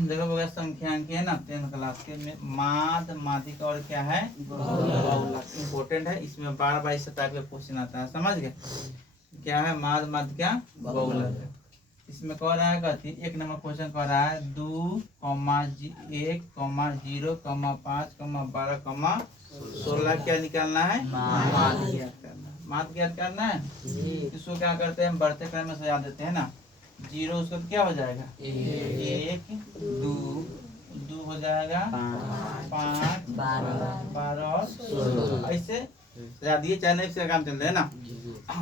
देखो भैया संख्यांक है ना 10th क्लास के में माद माध्यिका और क्या है बहुलक इम्पोर्टेंट है। इसमें बार बार इस टाइप का क्वेश्चन आता है, समझ गए क्या है माद माध्यिका बहुलक। इसमें कह रहा है कथी एक नंबर क्वेश्चन कह रहा है 2, 1, 0, 5, 12, 16 क्या निकालना है माद ज्ञात करना है। माद ज्ञात करना है इसको क्या करते हैं हम बढ़ते क्रम में सजा देते हैं ना। 0 उसका क्या हो जाएगा 1, 2 हो जाएगा 5, 12 और 16 ऐसे सजा दिए। चाहे नहीं से काम चल रहे हैं ना।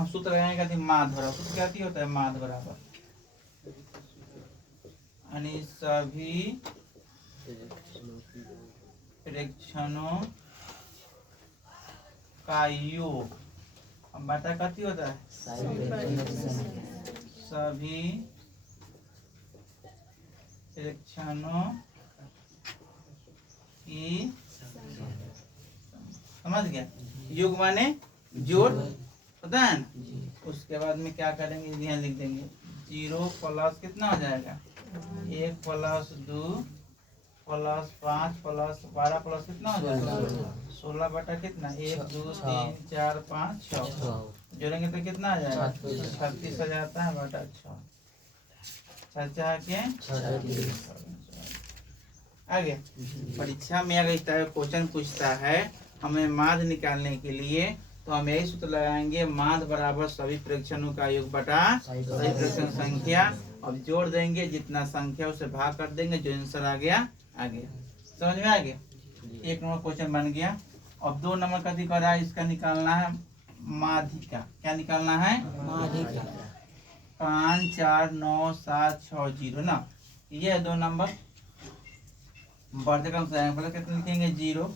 सूत्र लगाएंगे कथी माद बराबर सूत्र क्या होता है माद बराबर यानी सभी प्रेक्षणों का योग। अब बता कथी होता है सभी प्रेक्षणों की समझ गया। योग माने जोड़ पता है ना। उसके बाद में क्या करेंगे यहाँ लिख देंगे 0 प्लस कितना हो जाएगा 1 प्लस 2 प्लस 5 प्लस 12 प्लस कितना हो जाएगा 16 बटा कितना 1 2 3 4 5 6 जोड़ेंगे तो कितना आ जाएगा 36 आ जाता है बटा 6 के आगे। परीक्षा में अगर इस तरह क्वेश्चन पूछता है हमें माद निकालने के लिए तो हम यही सूत्र लगाएंगे माद बराबर सभी प्रेक्षणों का योग बटा सभी प्रेक्षण संख्या। अब जोड़ देंगे जितना संख्या उसे भाग कर देंगे जो आंसर आ गया समझ में आ गया। एक नंबर क्वेश्चन बन गया। अब 2 नंबर कथी कर रहा है इसका निकालना है माध्यिका। क्या निकालना है माध्यिका 5 4 9 7 6 0 ना। ये है 2 नंबर बढ़ते क्रम से पहले कितना लिखेंगे 0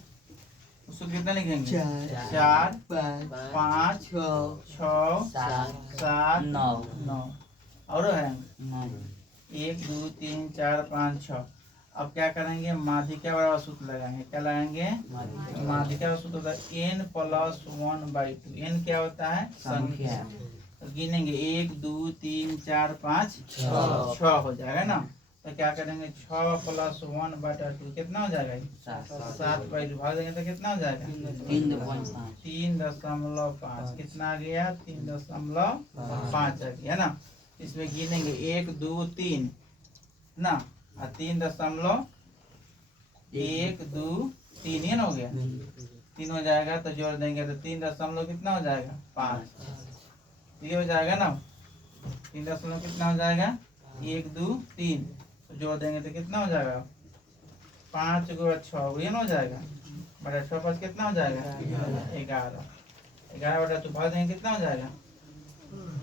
उसको कितना लिखेंगे 4 5 6 7 9 और है 1 2 3 4 5 6। अब क्या करेंगे माध्यिका बराबर सूत्र लगाएंगे। क्या लगाएंगे माध्यिका सूत्र होता है n + 1/2। n क्या होता है संख्या। तो गिनेंगे 1 2 3 4 5 6 हो जाएगा ना। तो क्या करेंगे 6 + 1/2 कितना हो जाएगा 7/2 भाग देंगे तो कितना हो जाएगा 3.5 कितना आ गया 3.5 आ गया ना। इसमें गिनेंगे 1 2 3 ना और 3.1 2 3 ही ना हो गया 3 हो जाएगा तो जोड़ देंगे तो 3 दशमलव कितना हो जाएगा 5 ये हो जाएगा ना। 3 दशमलव कितना हो जाएगा 1 2 3 तो जोड़ देंगे तो कितना हो जाएगा 5 × 6 ये ना हो जाएगा बटा 6 5 कितना हो जाएगा 11 बटा 2 भाग देंगे कितना हो जाएगा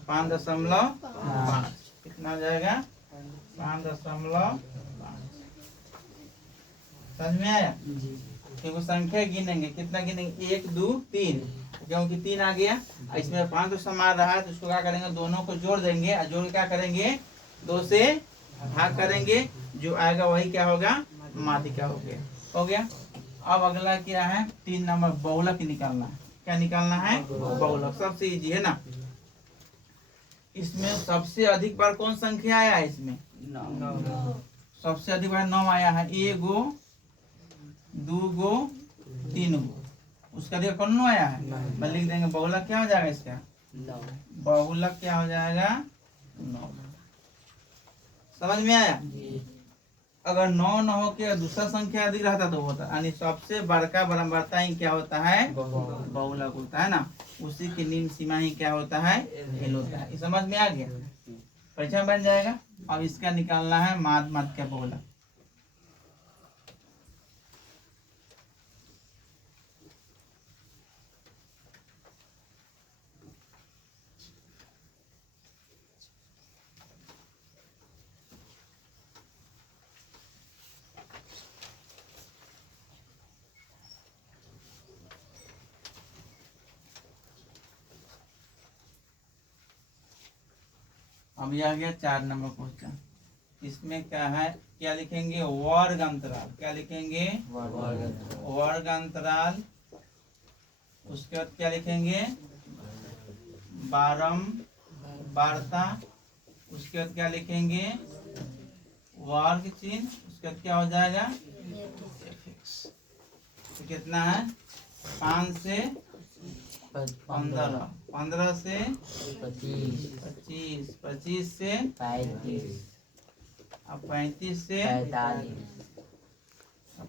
5.5 कितना हो जाएगा 5.5। समझ में आया। क्योंकि संख्या गिनेंगे कितना गिनेंगे 1 2 3 क्योंकि 3 आ गया इसमें 5 तो समान रहा है तो उसको क्या करेंगे दोनों को जोड़ देंगे और जोड़ क्या करेंगे 2 से भाग करेंगे जो आएगा वही क्या होगा माध्यिका हो गया। अब अगला क्या है 3 नंबर बहुलक निकालना है। क्या निकालना है बहुलक सबसे इजी है ना। इसमें सबसे अधिक बार कौन संख्या आया है इसमें 9 सबसे अधिक बार 9 आया है 1 गो 2 गो 3 गो उसका अधिक कौन आया है मैं लिख देंगे बहुलक क्या हो जाएगा इसका बहुलक क्या हो जाएगा 9। समझ में आया। अगर 9 न हो के दूसरा संख्या अधिक रहता तो होता यानी सबसे बड़का बराबरता ही क्या होता है बहुलक होता है ना। उसी की निम्न सीमा ही क्या होता है एल होता है। समझ में आ गया परीक्षा बन जाएगा। अब इसका निकालना है माद माध्यिका बहुलक। अभी आ गया 4 नंबर क्वेश्चन। इसमें क्या है क्या लिखेंगे वर्ग अंतराल। क्या लिखेंगे वर्ग अंतराल। उसके बाद क्या लिखेंगे बारंबारता। उसके बाद क्या लिखेंगे वर्ग चिन्ह, उसका क्या हो जाएगा fx। तो कितना है 5 से 15, 15 से 25, 25 से 35, अब 35 से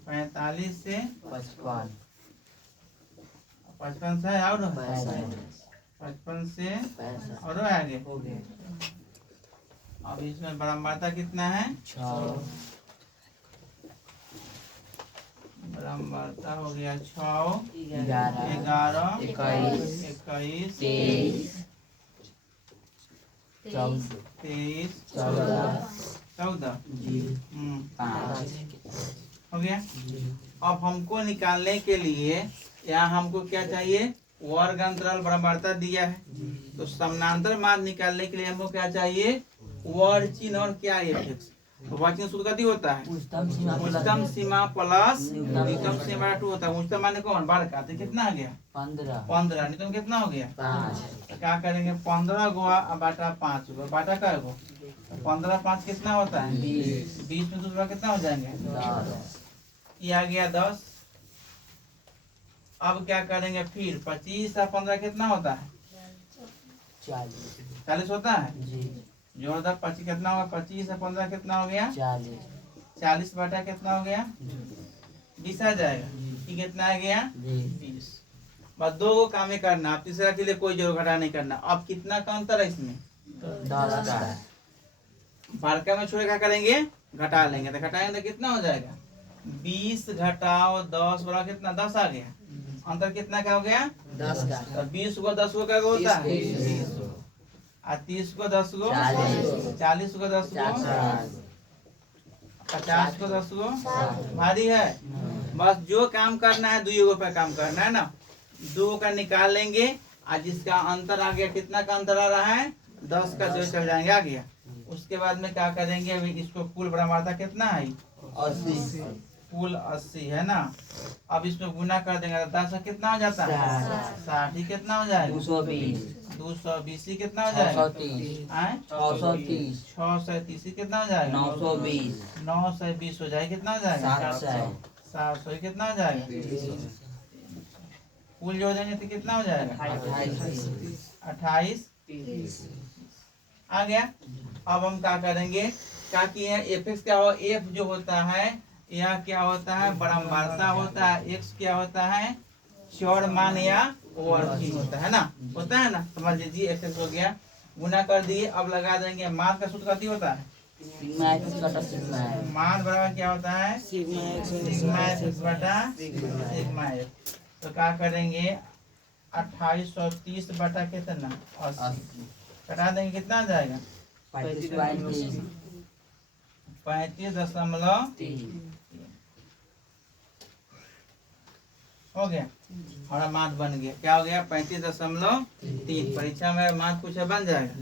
45 से 55, 55 से और 55 से और आगे हो गया। अब इसमें बराबरता कितना है 6, बराबरता हो गया 6, 11, 21, 23, 14, 5 हो गया। अब हमको निकालने के लिए यहाँ हमको क्या चाहिए, वर्ग अंतराल बराबरता दिया है, तो समानांतर मार्ग निकालने के लिए हमको क्या चाहिए, वर्ग चिन्ह और क्या एफएक्स। वर्ग चिन्ह सूत्र कथी होता है, उच्चतम सीमा प्लस न्यूनतम सीमा 2 होता है। उच्चतम माने कौन, बड़का, तो कितना आ गया 15, न्यूनतम कितना हो गया 5। तो क्या करेंगे 15 गुआ बाटा 5 गो, बाटा क्या गो 15, 5 कितना होता है 20 में दूसरा कितना हो जाएंगे 10, ये आ गया 10। अब क्या करेंगे फिर 25 और 15 कितना होता है 40 होता है जी। जोड़दार 25 कितना होगा, 25 और 15 कितना हो गया 40 बटा कितना हो गया 20 आ जाएगा। ये कितना आ गया 20। बस 2 को काम ही करना, अब तीसरा के लिए कोई जोड़ घटा नहीं करना। अब कितना का अंतर है इसमें 10 का है। बारका में छोड़ क्या करेंगे घटा लेंगे, तो घटाएंगे तो कितना हो जाएगा 20 घटाओ 10 बड़ा कितना 10 आ गया। अंतर कितना का हो गया 10 का। तो 20 को 10 को क्या होता है 20, और 30 को 10 को 40 को 10 को 50 को 10 को भारी है। बस जो काम करना है 2 पे काम करना है ना, 2 का निकाल लेंगे, और जिसका अंतर आ गया कितना का अंतर आ रहा है 10 का, जो चल जाएंगे आ गया। उसके बाद में क्या करेंगे, अभी इसको कुल बराबरता कितना है 80, कुल 80 है ना। अब इसमें गुना कर देंगे तो 10 कितना हो जाता है 60, ही कितना हो जाएगा 220, ही कितना हो जाएगा 630, 630 कितना हो जाएगा 920 हो जाएगा, कितना हो जाएगा 700, कितना हो जाएगा कुल जोड़ देंगे तो कितना हो जाएगा 28 आ गया। अब हम क्या करेंगे, क्या किए एफ क्या हो, एफ जो होता है यह क्या होता है बराबरता होता है, एक्स क्या होता है चौड़ मान या वर्ग होता है ना, होता है ना। समझ लीजिए एफ हो गया, गुना कर दिए। अब लगा देंगे मान का सूत्र कथी होता है मान बराबर क्या होता है सिग्मा एक्स बटा सिग्मा एक्स। तो क्या करेंगे 2830 बटा कितना 80, कटा देंगे कितना आ जाएगा 35.3 हो गया। हमारा मार्क बन गया, क्या हो गया 35.3। परीक्षा में मार्क कुछ बन जाएगा,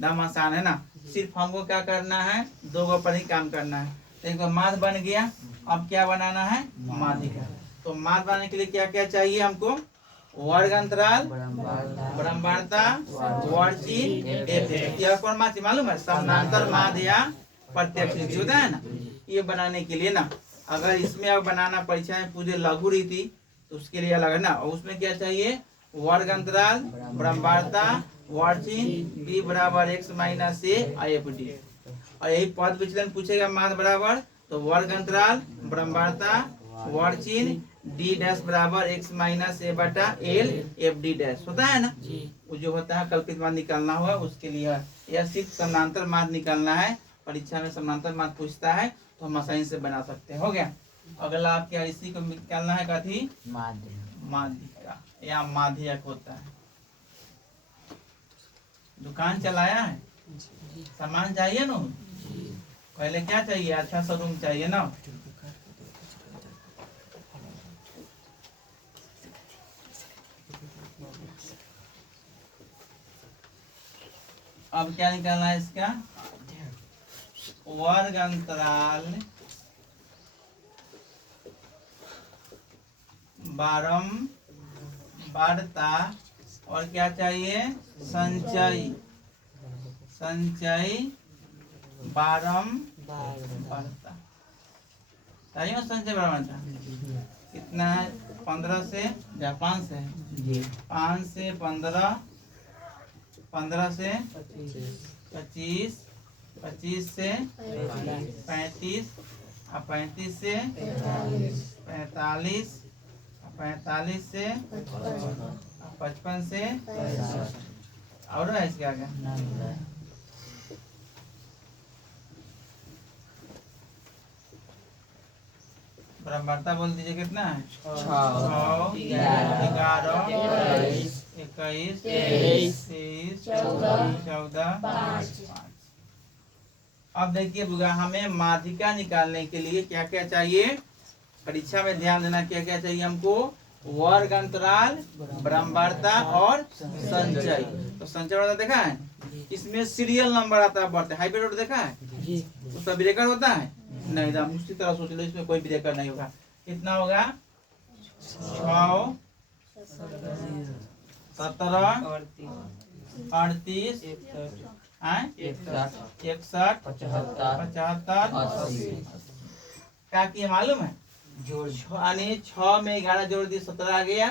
दाम आसान है ना। सिर्फ हमको क्या करना है 2 गो पर ही काम करना है। तो एक मार्क बन गया, अब क्या बनाना है माध्यिका। तो मार्क बनाने के लिए क्या क्या चाहिए हमको, वर्ग अंतराल बराबरता वर्ग चिन्ह, यह कौन माध्य मालूम है समानांतर माध्य या प्रत्यक्ष होता है ना। ये बनाने के लिए ना, अगर इसमें अब बनाना परीक्षा में पूरे लघु रीति तो उसके लिए अलग है ना। और उसमें क्या चाहिए वर्ग अंतराल बराबरता वर्ग चिन्ह b बराबर x minus a f d। और यही पद विचलन पूछेगा मान बराबर, तो वर्ग अंतराल बराबरता वर्ग चिन्ह d डैश बराबर x माइनस a बटा l f d डैश होता है ना। वो जो होता है कल्पित मान निकालना हुआ उसके लिए, यह सिर्फ समानांतर मान निकालना है। परीक्षा में समानांतर मान पूछता है तो हम आसानी से बना सकते हैं। हो गया। अगला आप क्या इसी को निकालना है कथी माध्यिका या माध्यक होता है। दुकान चलाया है, सामान चाहिए ना, पहले क्या चाहिए अच्छा शोरूम चाहिए ना। अब क्या निकालना है इसका वर्ग अंतराल बारंबारता और क्या चाहिए संचय बारंबारता बढ़ता। सही है संचय बराबर था कितना है 15 से या 5 से 5 से 15 15 से 25 25 से 35 और 35 से 45 45 से 55 से और है इसके आगे बराबरता बोल दीजिए कितना है 6 11 21 23 14 5। अब देखिए बुआ हमें माध्यिका निकालने के लिए क्या क्या चाहिए परीक्षा में ध्यान देना क्या क्या चाहिए हमको वर्ग अंतराल बराबरता और संचय। तो संचय वाला देखा है इसमें सीरियल नंबर आता है बढ़ते हाइब्रिड देखा है उसका ब्रेकर होता है नहीं तो उसी तरह सोच लो इसमें कोई ब्रेकर नहीं होगा। कितना होगा 6 17 38 61 75 क्या किया मालूम है यानी 6 में 11 जोड़ दिए 17 आ गया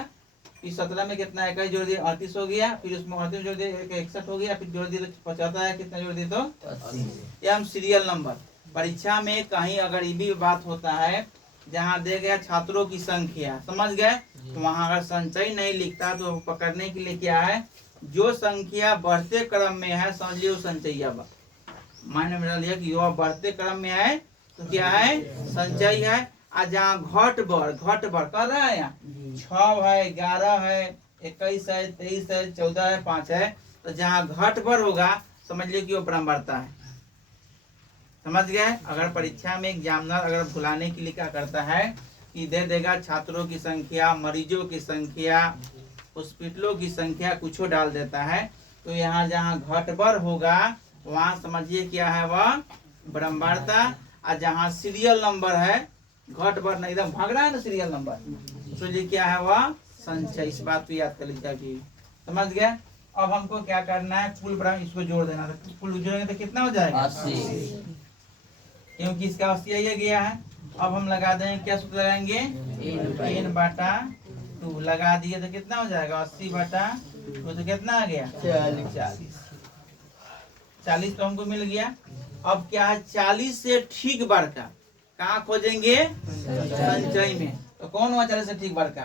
फिर 17 में कितना 21 जोड़ दिए 38 हो गया फिर उसमें 38 जोड़ दिए 61 हो गया फिर जोड़ दिए 75 आया कितना जोड़ दिए तो 80। ये हम सीरियल नंबर परीक्षा में कहीं अगर ये भी बात होता है जहाँ दे गया छात्रों की संख्या समझ गए तो वहाँ अगर संचय नहीं लिखता तो पकड़ने के लिए क्या है जो संख्या बढ़ते क्रम में है समझ लियो संचय मायने में लिया कि वह बढ़ते क्रम में है तो क्या है संचय है। और जहाँ घट बढ़ कर रहा है यहाँ 6 है 11 है 21 है 23 है 14 है 5 है तो जहाँ घट बढ़ होगा समझ लियो कि वो बराबरता है। समझ गए। अगर परीक्षा में एग्जामिनर अगर भुलाने के लिए क्या करता है कि दे देगा छात्रों की संख्या मरीजों की संख्या हॉस्पिटलों की संख्या कुछ डाल देता है तो यहाँ जहाँ घटबर होगा वहाँ समझिए क्या है वह बराबरता। और जहाँ सीरियल नंबर है घटबर नहीं एकदम भाग रहा है ना सीरियल नंबर तो ये क्या है वह संचय। इस बात को याद कर लीजिए समझ गए। अब हमको क्या करना है कुल बराबर इसको जोड़ देना तो कुल जोड़ेंगे तो कितना हो जाएगा 80 क्योंकि इसका 80 ये गया है। अब हम लगा देंगे क्या सूत्र लगाएंगे n बटा 2 लगा दिए तो कितना हो जाएगा 80 बटा 2 तो कितना आ गया 40 तो हमको मिल गया। अब क्या है 40 से ठीक बड़का कहाँ खोजेंगे संचय में तो कौन हुआ 40 से ठीक बड़का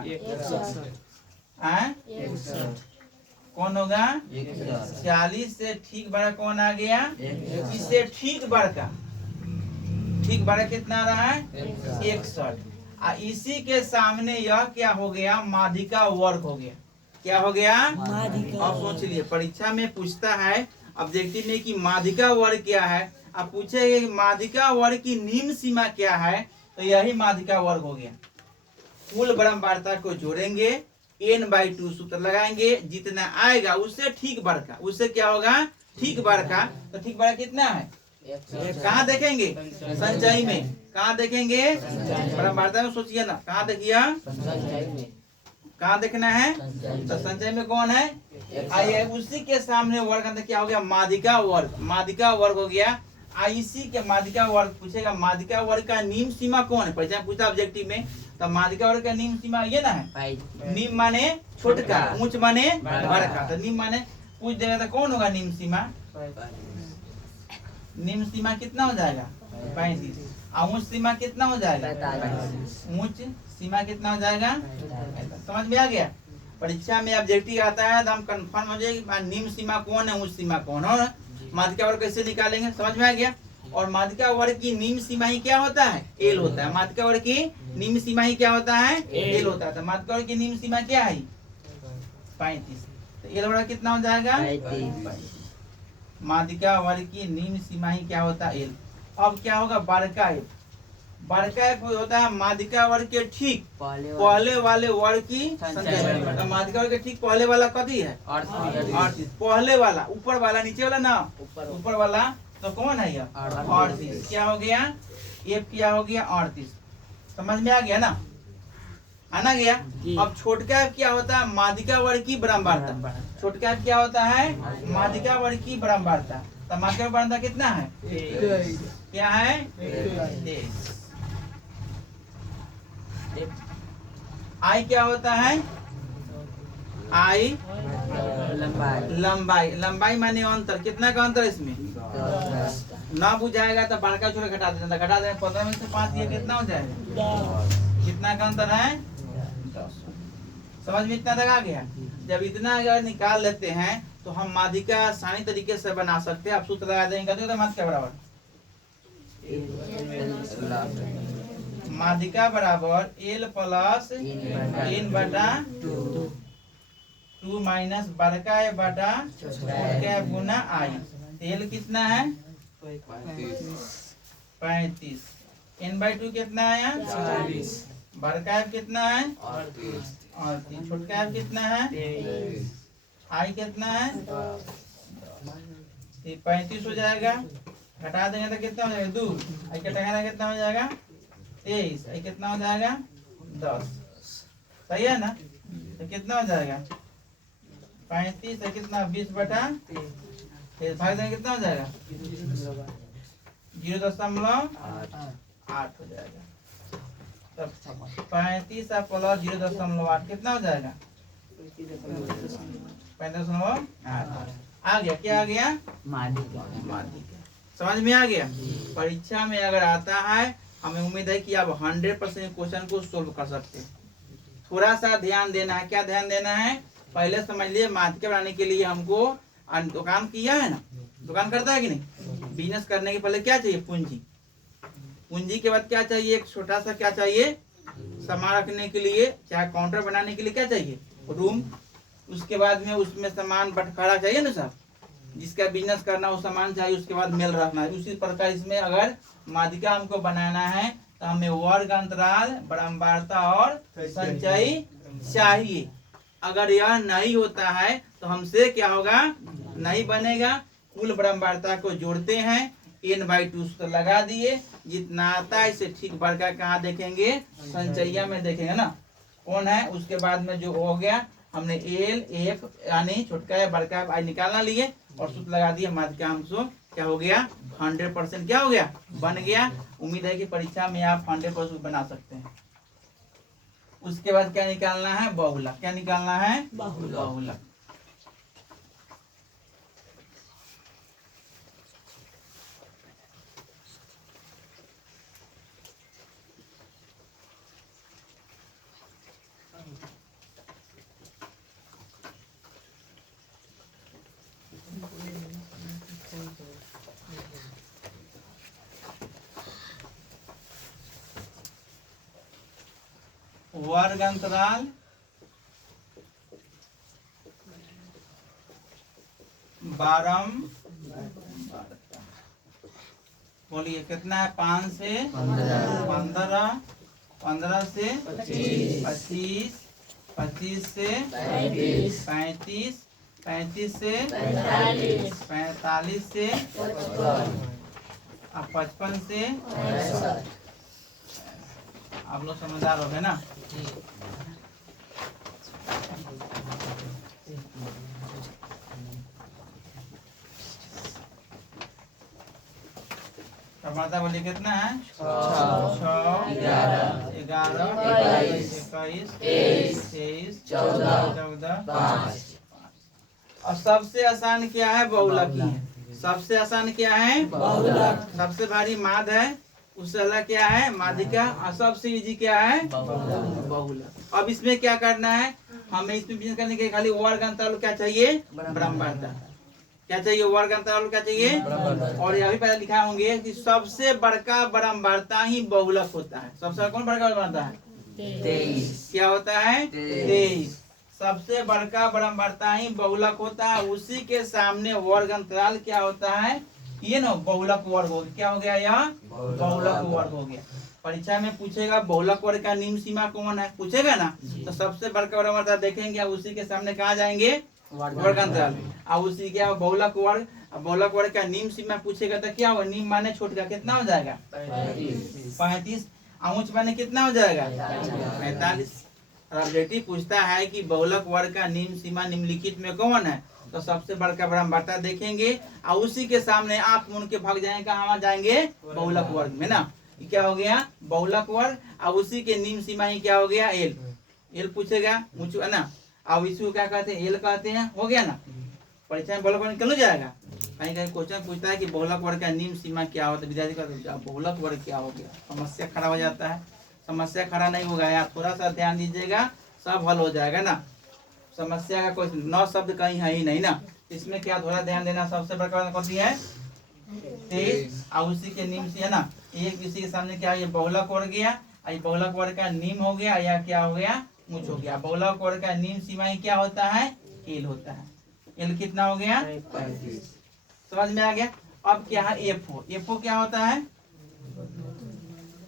कौन होगा 40 से ठीक बड़ा कौन आ गया इससे ठीक बड़का कितना आ रहा है 61। इसी के सामने यह क्या हो गया माध्यिका वर्ग हो गया। क्या हो गया अब सोच लिए परीक्षा में पूछता है ऑब्जेक्टिव में कि माध्यिका वर्ग क्या है। अब पूछेगा कि माध्यिका वर्ग की निम्न सीमा क्या है तो यही माध्यिका वर्ग हो गया। कुल बराबरता को जोड़ेंगे n/2 सूत्र लगाएंगे जितना आएगा उससे ठीक बड़का उससे क्या होगा ठीक बड़का तो ठीक बड़ा कितना है कहाँ देखेंगे संचय में कहाँ देखेंगे बराबरता में सोचिए ना कहाँ देखिए कहाँ देखना है तो संचय में कौन है आइए उसी के सामने वर्ग अंदर क्या हो गया माध्यिका वर्ग हो गया। इसी के माध्यिका वर्ग पूछेगा माध्यिका वर्ग का निम्न सीमा कौन है परीक्षा पूछता ऑब्जेक्टिव में तो माध्यिका वर्ग का निम्न सीमा ये ना है निम्न माने छोटका उच्च माने बड़का तो निम्न माने पूछ देगा तो कौन होगा निम्न सीमा कितना हो जाएगा 35 उच्च सीमा कितना हो जाएगा उच्च सीमा कितना हो जाएगा समझ में आ गया। परीक्षा में ऑब्जेक्टिव आता है तो हम कंफर्म हो जाएगी निम्न सीमा कौन है उच्च सीमा कौन है माध्यिका वर्ग कैसे निकालेंगे समझ में आ गया। और माध्यिका वर्ग की निम्न सीमा ही क्या होता है एल होता है। माध्यिका वर्ग की निम्न सीमा ही क्या होता है एल होता है। तो माध्यिका वर्ग की निम्न सीमा क्या है 35 तो एल वर्ग कितना हो जाएगा 35। माध्यिका वर्ग की निम्न सीमा ही क्या होता है एल। अब क्या होगा बड़का एफ होता है माध्यिका वर्ग के ठीक पहले वाले वर्ग की संख्या। तो माध्यिका वर्ग के ठीक पहले वाला कथी है 38 पहले वाला ऊपर वाला नीचे वाला ना ऊपर वाला तो कौन है यह 38 क्या हो गया एफ क्या हो गया 38 समझ में आ गया ना आना गया। अब छोटका एफ क्या होता है माध्यिका वर्ग की बराबरता। छोटका एफ क्या होता है माध्यिका वर्ग की बराबरता। तो माध्यिका बराबरता कितना है क्या है 23। आई क्या होता है? आई लंबाई माने अंतर। कितना का अंतर इसमें? ना बुझाएगा तो बड़का छोटा घटा देना, घटा देना 15 में से 5 ये कितना हो जाएगा? कितना का अंतर है? 10। समझ में इतना तक आ गया? जब इतना अगर निकाल लेते हैं तो हम माध्यिका आसानी तरीके से बना सकते हैं। आप सूत्र लगा देंगे तो माध्यिका बराबर माध्यिका बराबर L प्लस n बटा 2 माइनस बड़का ए बटा छोटा गुना आई। L कितना है? 35। n/2 कितना आया? 40। बड़का एफ कितना है? 38। छोटका एफ कितना है? 23। आई कितना है? 35 हो जाएगा। घटा देंगे तो कितना हो जाएगा? 2। आई घटाएंगे कितना हो जाएगा? 23। आई कितना हो जाएगा? 10। सही है ना? तो कितना हो जाएगा? 35 है कितना? 20 बटा फिर भाग देंगे कितना हो जाएगा? 0.8 हो जाएगा। तब 35 प्लस 0.8 कितना हो जाएगा? 35.8 आ गया। क्या आ गया? माध्यिका। समझ में आ गया? परीक्षा में अगर आता है, हमें उम्मीद है कि आप 100% क्वेश्चन को सोल्व कर सकते हैं। थोड़ा सा ध्यान देना है। क्या ध्यान देना है? पहले समझ लिए माध्यिका बनाने के लिए हमको दुकान किया है ना, दुकान करता है कि नहीं? बिजनेस करने के पहले क्या चाहिए? पूंजी। पूंजी के बाद क्या चाहिए? एक छोटा सा क्या चाहिए? सामान रखने के लिए, चाहे काउंटर बनाने के लिए क्या चाहिए? रूम। उसके बाद में उसमें सामान बटखारा चाहिए ना साहब, जिसका बिजनेस करना वो सामान चाहिए, उसके बाद मेल रखना है। उसी प्रकार इसमें अगर माध्यिका हमको बनाना है तो हमें वर्ग अंतराल, बारंबारता और संचय चाहिए। अगर यह नहीं होता है तो हमसे क्या होगा? नहीं बनेगा। कुल बारंबारता को जोड़ते हैं, n/2 सूत्र लगा दिए। जितना आता है इसे ठीक बड़का कहाँ देखेंगे? संचयिया में देखेंगे ना कौन है। उसके बाद में जो हो गया, हमने L F यानी छोटका या बड़का आई निकालना लिए और सूत्र लगा दिए। माध्यिका हमको क्या हो गया? 100% क्या हो गया? बन गया। उम्मीद है कि परीक्षा में आप 100% बना सकते हैं। उसके बाद क्या निकालना है? बहुलक। क्या निकालना है? बहुलक। वर्ग अंतराल बारंबारता। बोलिए कितना है? 5 से 15, 15 से 25, 25 से 35, 35 से 45 से 55 से। आप लोग समझदार हो गए ना? टमाटर बोलिए कितना है? 6, 11, 21, 23, 14, 5। और सबसे आसान क्या है? बहुलक ही है। सबसे आसान क्या है? बहुलक। सबसे भारी माद है, उससे अलग क्या है? माध्यिका। और सबसे इजी क्या है? बहुलक। अब इसमें क्या करना है? हमें इसमें बिजनेस करने के खाली वर्ग अंतराल क्या चाहिए? बारंबारता। क्या चाहिए? वर्ग अंतराल क्या चाहिए? और यह भी पहले लिखा होंगे कि सबसे बड़का बारंबारता ही बहुलक होता है। सबसे कौन बड़का बारंबारता है? 23। क्या होता है? 23। सबसे बड़का बारंबारता ही बहुलक होता है। उसी के सामने वर्ग अंतराल क्या होता है? ये ना बहुलक वर्ग हो गया। क्या हो गया? यह बहुलक वर्ग हो गया। परीक्षा में पूछेगा बहुलक वर्ग का निम्न सीमा कौन है, पूछेगा ना, तो सबसे बड़का बारंबारता देखेंगे, उसी के सामने कहाँ जाएंगे? वर्ग अंतराल। और उसी क्या बहुलक वर्ग, बहुलक वर्ग का निम्न सीमा पूछेगा तो क्या होगा? निम्न माने छोटका कितना हो जाएगा? 35। ऊंच माने कितना हो जाएगा? 45। ऑब्जेक्टिव पूछता है कि बहुलक वर्ग का निम्न सीमा निम्नलिखित में कौन है? तो सबसे बड़का ब्रह्मवार्ता देखेंगे और उसी के सामने आंख मूंद के भाग जाएंगे, कहाँ जाएंगे, बहुलक वर्ग में ना। ये क्या हो गया, बहुलक वर्ग। और उसी के निम्न सीमा ही क्या हो गया, एल। एल पूछेगा मुझे है ना। अब इसको क्या कहते हैं, एल कहते हैं, हो गया ना। परीक्षा में बहुलक वर्ग निकल जाएगा। कहीं कहीं क्वेश्चन पूछता है कि बहुलक वर्ग का निम्न सीमा क्या होता है, विद्यार्थी का बहुलक वर्ग क्या हो गया, समस्या खड़ा हो जाता है। समस्या खड़ा नहीं होगा यार, थोड़ा सा ध्यान दीजिएगा, सब हल हो जाएगा ना। समस्या का कोई 9 शब्द कहीं है ही नहीं ना, इसमें क्या थोड़ा ध्यान देना। सबसे बड़ा कौन सी है, 23। और उसी के निम्न से है ना, एक इसी के सामने क्या, ये बहुलक वर्ग गया, ये बहुलक वर्ग का निम्न हो गया, या क्या हो गया, मुझ हो गया। बहुलक वर्ग का निम्न सीमा ही क्या होता है, एल होता है। एल कितना हो गया, 35। समझ में आ गया। अब क्या है, एफओ। एफओ क्या होता है,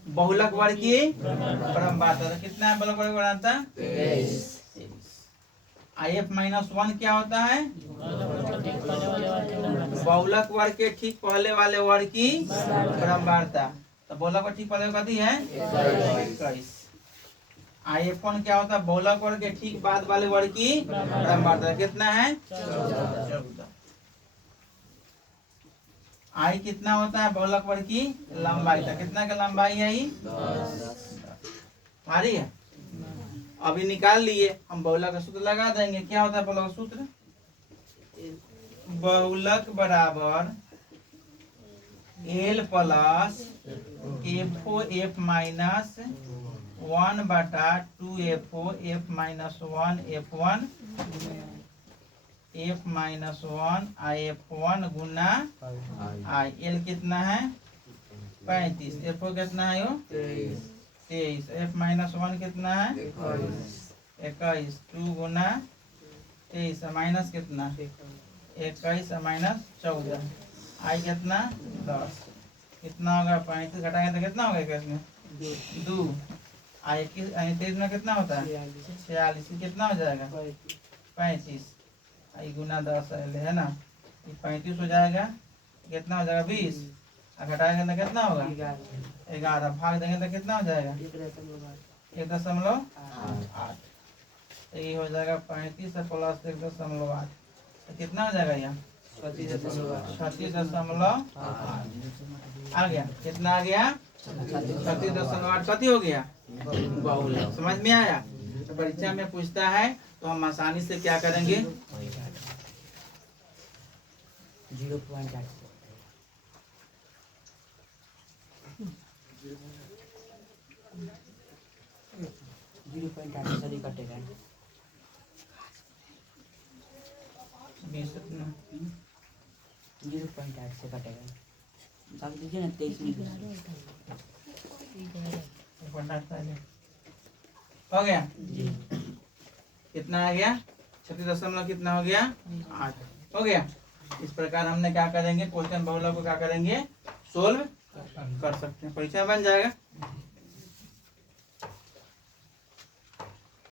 बहुलक वर्ग की ब्रह्मवार्ता। कितना है बहुलक वर्ग ब्रह्मवार्ता, 23। IF -1 क्या होता है, बहुलक वर्ग के ठीक पहले वाले वर्ग की ब्रह्मवार्ता। तो बहुलक वर्ग ठीक पहले कथी है, 21। IF1 क्या होता है, बहुलक वर्ग के ठीक बाद वाले वर्ग की ब्रह्मवार्ता। कितना है, 14। आई कितना होता है, बहुलक वर्ग की लंबाई। कितना का लंबाई है, 10। हमारी है। अभी निकाल लिए हम, बहुलक का सूत्र लगा देंगे। क्या होता है बहुलक का सूत्र, बहुलक बराबर L plus FO F minus 1/2 FO F -1 F1 F -1 IF1 गुना आई। एल कितना है, 35। एफओ कितना है, 23। F -1 कितना है, 21। 2 गुना 23 माइनस कितना, 21 माइनस 14। आई कितना, 10। कितना होगा, 35 घटाएंगे तो कितना होगा 21 में, 2। आई 23 में कितना होता है, 46। कितना हो जाएगा, 35। आई गुना 10 है ना, 35 हो जाएगा। कितना हो जाएगा, 20। घटाएंगे तो कितना होगा, 11। भाग देंगे तो कितना हो जाएगा, 1.8। तो ये हो जाएगा 35 प्लस 1.8। तो कितना हो जाएगा, यहाँ 36.8 आ गया। कितना आ गया, 36.8 कति हो गया, बहुलक। समझ में आया। तो परीक्षा में पूछता है तो हम आसानी से क्या करेंगे, 0.8 सॉरी कटेगा, 0.8 से कटेगा। सब दीजिए ना, 23 हो गया। कितना आ गया, 36 कितना हो गया, 8 हो गया। इस प्रकार हमने क्या करेंगे, क्वेश्चन बहुलक को क्या करेंगे, सोल्व कर सकते हैं। परीक्षा बन जाएगा।